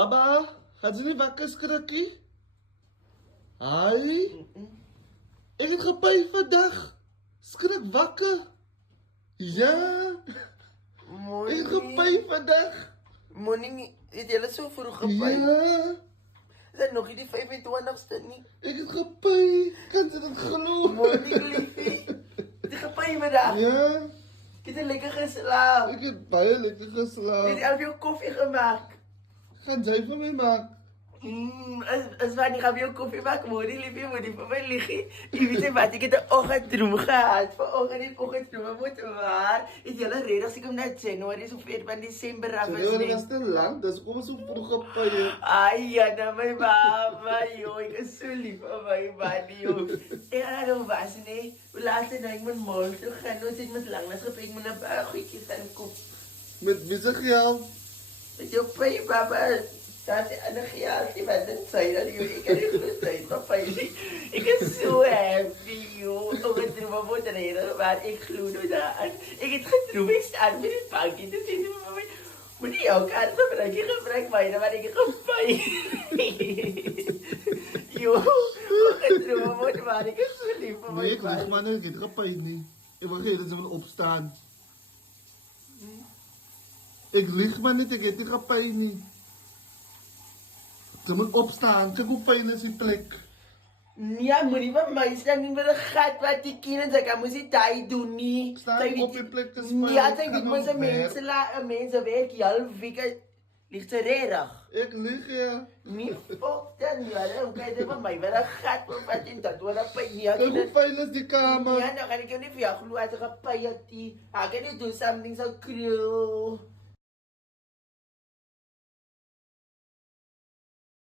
Papa, gaan ze niet wakker skrikkie? Ai, ik heb gepijn vandaag. Skrik wakker. Ja, ik heb gepijn vandaag. Morning, het jy so vroeg gepijn? Ja, Is dat nog nie die 25ste nie? ik heb gepijn. Kan ze dat geloven? Morning, liefie. Het is gepijn vandag. Ja, Ik heb lekker geslaap. ik heb bijna lekker Ik geslapen. heb jou koffie gemaakt. Gaan zij van mij maken? As wanneer gaan we jou koffie maken, morning, liefie, moet die van mij liggen. Je weet wat, ik heb de oggenddroom gehad. Vanochtend die oggenddroom moet waar. Het hele reden als ik hem net Januari of 4 van december af Sorry, is. dat was te lang. Dat is komen zo vroeg gepijn. Ai, ja, na my mama, joh. Ik is zo lief van my man, joh. Ja, dat was, nee. We laten nou, ik moet mol toe gaan. Nou zit met lang, dat ik moet een paar goedjes aan kop. Met wie zeg je al? Met jou pay, papa. Dat is een geld, die met een zijde, joh. Ik kan niet goed zijn, papa. Ik is zo happy, joh. Om het droom moet reden, maar ik gloed nou daar. Ik heb gedroomd, ik sta met het bankje te zitten van mij. Moet nie jou kaart gebruik myne, maar ek het gepijn. Jo, gedroom word, maar ek is so lief vir Nee, ik my lig man. maar niet. Ik heb gepijn niet. Ik wil geen dat ze willen opstaan. Ik lig maar niet. Ik heb die gepijn niet. Ze moet opstaan. Kijk hoe fijn is die plek. Ja, moenie van my staan nie met 'n gat wat die kinders ek moes dit daai doen nie. Staan Sy weet- op die plek te spelen, Ja, sy kan weet nog mos werk. mense werk heel week ligt ze regtig. Ik lig ja. Nie fok dan ja, dan kyk jy van my met 'n gat wat in dat word op nie. Kijk hoe fijn is die kamer. Ja, nou kan ik jou niet voor jou glo uit een gepijt die. Hij kan niet doen something so cruel.